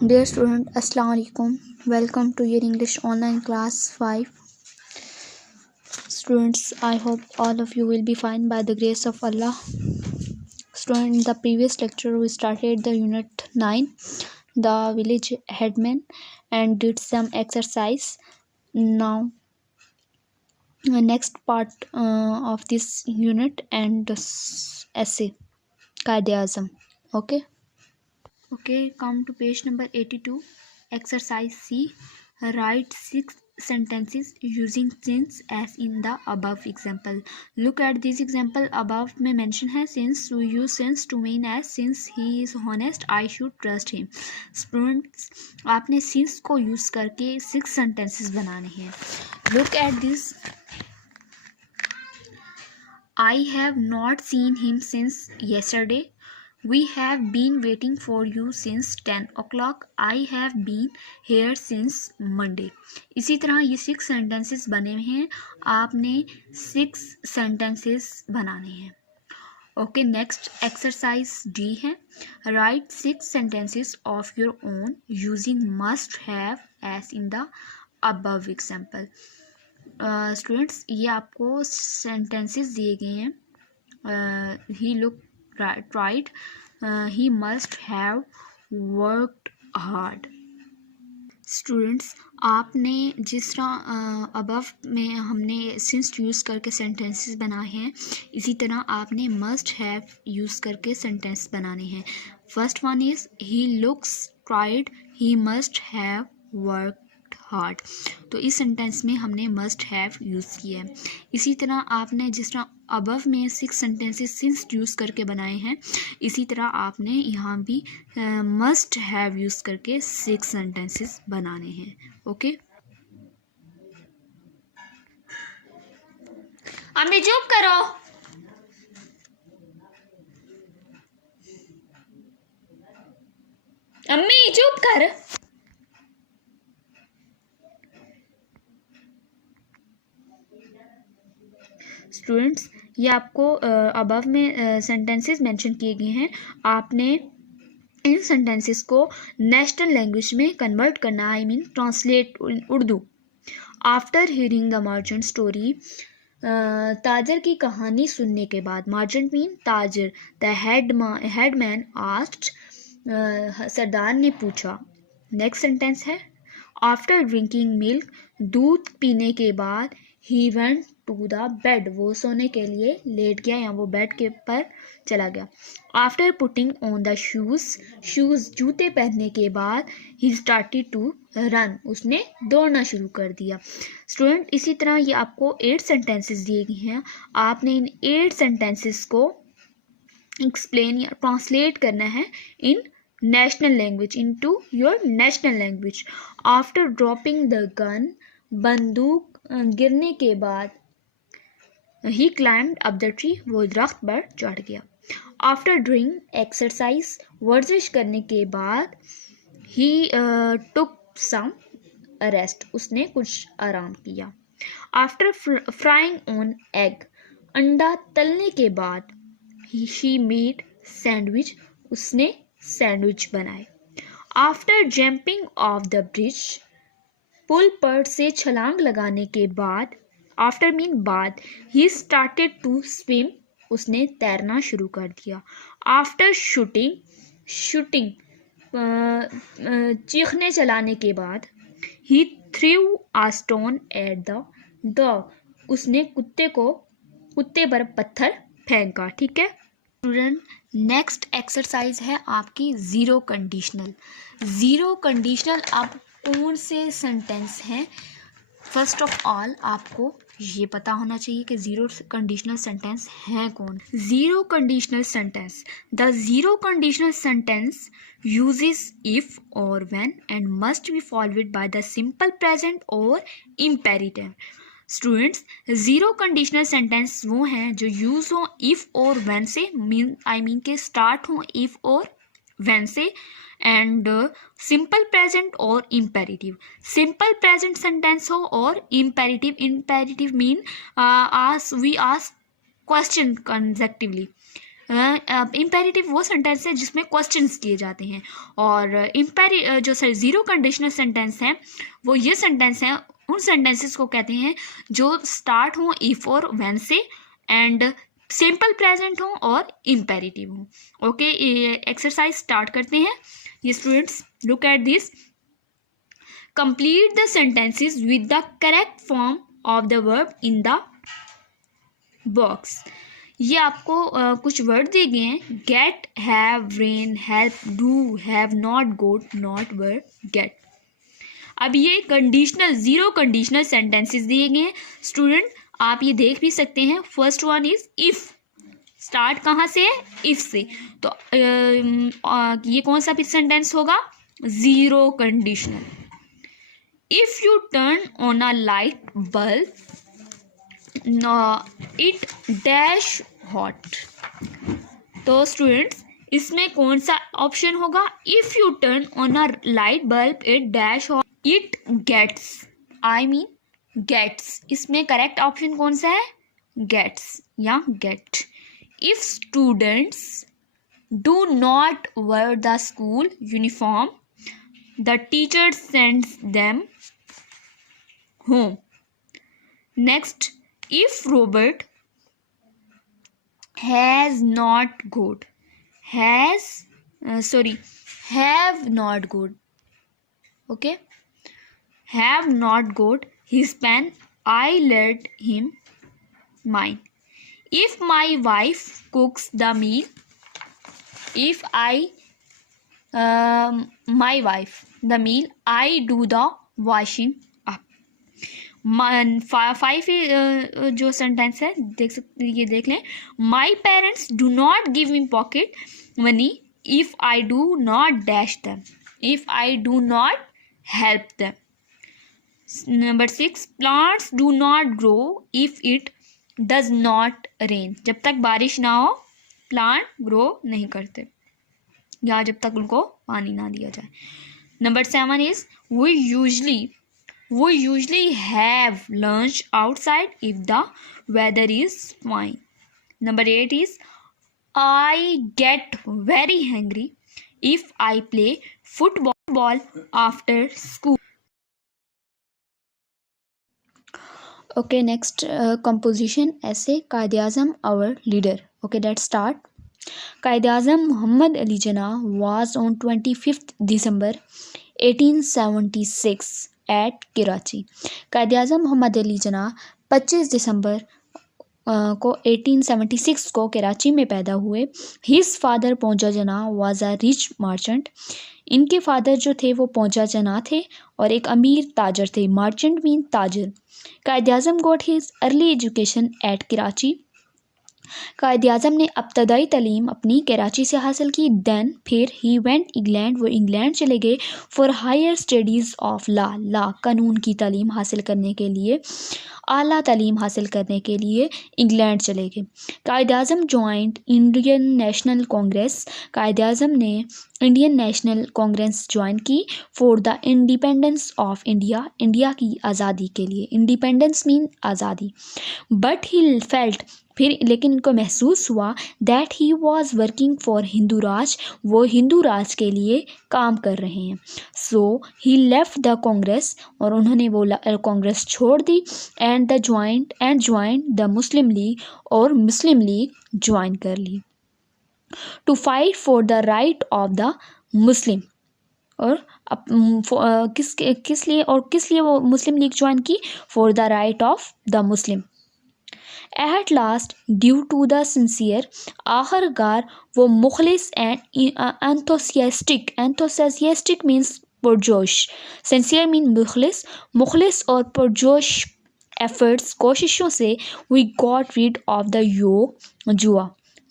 Dear student, Assalamu alaikum. Welcome to your English online class 5. Students, I hope all of you will be fine by the grace of Allah. Student, in the previous lecture we started the unit 9, the village headman, and did some exercise. Now next part of this unit and the essay Qaid-e-Azam. Okay, come to page number 82. Exercise C. Write 6 sentences using since as in the above example. Look at this example. Above में mention है since. We use since to mean as since he is honest, I should trust him. Students, आपने since को use करके 6 sentences बनाने हैं. Look at this. I have not seen him since yesterday. We have been waiting for you since 10 o'clock. I have been here since Monday. इसी तरह ये 6 sentences बने हैं. आपने 6 sentences बनाने हैं. ओके, नेक्स्ट एक्सरसाइज डी है. Right 6 sentences of your own using must have as in the above example. Students, ये आपको sentences दिए गए हैं. He look right, he must have worked hard. Students, आपने जिस तरह अबव में हमने सिंस यूज़ करके सेंटेंसेस बनाए हैं, इसी तरह आपने मस्ट हैव यूज़ करके सेंटेंस बनाने हैं. First one is he looks tried, he must have work hard. तो इस सेंटेंस में हमने मस्ट हैव यूज़ किया है. इसी तरह आपने जिस तरह अबव में 6 सेंटेंसेस सिंस यूज़ करके बनाए हैं, इसी तरह आपने यहाँ भी मस्ट हैव यूज़ करके 6 सेंटेंसेस बनाने हैं. ओके, अम्मी चुप करो. अम्मी चुप कर. स्टूडेंट्स, ये आपको अबव में सेंटेंसेस मेंशन किए गए हैं. आपने इन सेंटेंसेस को नेशनल लैंग्वेज में कन्वर्ट करना, I mean translate in Urdu. After hearing the merchant story, ताजर की कहानी सुनने के बाद, मर्चेंट मीन ताजर. द हेडमैन आस्क्ड, सरदार ने पूछा. नेक्स्ट सेंटेंस है आफ्टर ड्रिंकिंग मिल्क, दूध पीने के बाद, he went to the bed, वो सोने के लिए लेट गया या वो बेड के पर चला गया. After putting on the shoes, जूते पहनने के बाद, ही स्टार्टेड टू रन, उसने दौड़ना शुरू कर दिया. स्टूडेंट, इसी तरह ये आपको 8 सेंटेंसेस दिए गए हैं. आपने इन 8 सेंटेंसेस को एक्सप्लेन या ट्रांसलेट करना है in national language, into your national language. After dropping the gun, बंदूक गिरने के बाद, he climbed up the tree, वो दरख्त पर चढ़ गया. आफ्टर डूइंग एक्सरसाइज, वर्जिश करने के बाद, ही टुक सम रेस्ट, उसने कुछ आराम किया. आफ्टर फ्राइंग ऑन एग, अंडा तलने के बाद, शी मेड सैंडविच, उसने सैंडविच बनाए. After jumping off the bridge, पुल पर से छलांग लगाने के बाद, आफ्टर मीन बाद, ही स्टार्टेड टू स्विम, उसने तैरना शुरू कर दिया. आफ्टर शूटिंग चीखने चलाने के बाद, he threw a stone at the dog, उसने कुत्ते पर पत्थर फेंका. ठीक है स्टूडेंट, नेक्स्ट एक्सरसाइज है आपकी ज़ीरो कंडीशनल. ज़ीरो कंडीशनल अब कौन से सेंटेंस हैं? फर्स्ट ऑफ ऑल आपको ये पता होना चाहिए कि ज़ीरो कंडीशनल सेंटेंस हैं कौन. Zero conditional sentence, the zero conditional sentence uses if or when and must be followed by the simple present or imperative. Students, zero conditional sentence वो हैं जो यूज़ हो इफ़ और व्हेन से, I mean के start हो if और when से, एंड सिंपल प्रेजेंट और इम्पेरेटिव. सिंपल प्रेजेंट सेंटेंस हो और imperative mean we ask question consecutively. Imperative वो सेंटेंस है जिसमें क्वेश्चंस किए जाते हैं, और जीरो कंडीशनल सेंटेंस हैं वो ये सेंटेंस हैं, उन सेंटेंसेस को कहते हैं जो स्टार्ट हो इफ और व्हेन से, एंड सिंपल प्रेजेंट हो और इम्पेरेटिव हो। ओके, एक्सरसाइज स्टार्ट करते हैं। ये students look at this. Complete the sentences with the correct form of the verb in the box. ये आपको कुछ वर्ड दिए गए हैं, get, have, rain, help, do, have not, got, not, were, get. अब ये कंडीशनल जीरो कंडीशनल सेंटेंसेस दिए गए हैं स्टूडेंट, आप ये देख भी सकते हैं। First one is if, start कहाँ से है, इफ से, तो ये कौन सा सेंटेंस होगा, zero conditional. If you turn on a light bulb it dash hot, तो स्टूडेंट्स इसमें कौन सा ऑप्शन होगा, if you turn on a light bulb it dash hot, it gets, I mean gets, इसमें करेक्ट ऑप्शन कौन सा है, gets या get. If students do not wear the school uniform the teacher sends them home. Next, if Robert have not got his pen, I let him mine. If my wife cooks the meal, I do the washing up. 5 जो sentence है ये देख लें। My parents do not give me pocket money if I do not dash them, if I do not help them. Number 6, plants do not grow if it does not rain, जब तक बारिश ना हो plant grow नहीं करते, या जब तक उनको पानी ना दिया जाए। Number 7 is we usually have lunch outside if the weather is fine. Number 8 is I get very hungry if I play football after school. Okay, next composition essay Quaid-e-Azam our leader. Okay, let's start. Quaid-e-Azam Muhammad Ali Jinnah was on 25th December 1876 at Karachi. Quaid-e-Azam Mohammad Ali Jinnah 25 दिसंबर को 1876 को कराची में पैदा हुए। His father Poonja Jinnah was a rich merchant, इनके father जो थे वो पौंजा जिन्नाह थे और एक अमीर ताजर थे। मर्चेंट मीन ताजर। Quaid-e-Azam got his early education at Karachi. Quaid-e-Azam ने इब्तदाई तालीम अपनी कराची से हासिल की। दैन फिर ही वेंट इंग्लैंड, वो इंग्लैंड चले गए for higher studies of law, कानून की तालीम हासिल करने के लिए, आला तालीम हासिल करने के लिए इंग्लैंड चले गए। Quaid-e-Azam joined Indian National Congress, Quaid-e-Azam ने इंडियन नेशनल कांग्रेस ज्वाइन की for the independence of India, India की आज़ादी के लिए। इंडिपेंडेंस मीन आज़ादी। बट ही फेल्ट, फिर लेकिन इनको महसूस हुआ that he was working for Hindu raj, वो हिंदू राज के लिए काम कर रहे हैं। So he left the Congress, और उन्होंने वो कांग्रेस छोड़ दी। And joined the Muslim League, और मुस्लिम लीग ज्वाइन कर ली। To fight for the right of the Muslim, और किस लिए वो मुस्लिम लीग ज्वाइन की, for the right of the Muslim. At last due to the sincere, आखिरकार वो मुखलिस एंड एंथुसियास्टिक मीन्स पुरजोश, सिंसियर मीन मुखलिस और पुरजोश एफर्ट्स कोशिशों से we got rid of the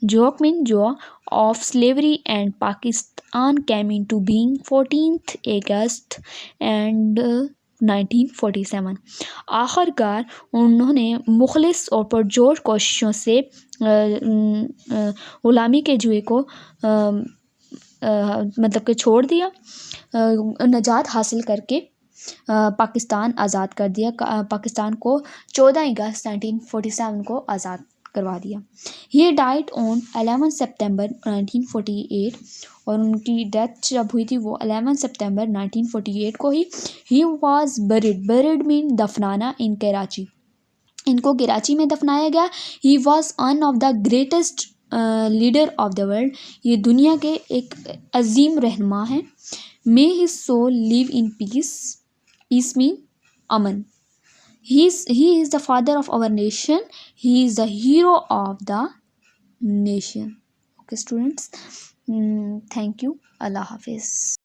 yoke mean जुआ of slavery and Pakistan came into being 14th August and 1947। आखिरकार उन्होंने मुखलिस और पुरजोर कोशिशों से ग़ुलामी के जुए को मतलब कि छोड़ दिया, नजात हासिल करके पाकिस्तान आज़ाद कर दिया। पाकिस्तान को 14 अगस्त 1947 को आज़ाद करवा दिया। ही डाइड ऑन 11 सितंबर 1948 और उनकी डेथ जब हुई थी वो 11 सितंबर 1948 को ही वॉज बरिड मीन दफनाना इन कराची, इनको कराची में दफनाया गया। He was one of the greatest leader of the world, ये दुनिया के एक अजीम रहनुमा हैं। May his soul live in peace, peace mean अमन। He is the father of our nation. He is the hero of the nation. Okay, students. Thank you. Allah Hafiz.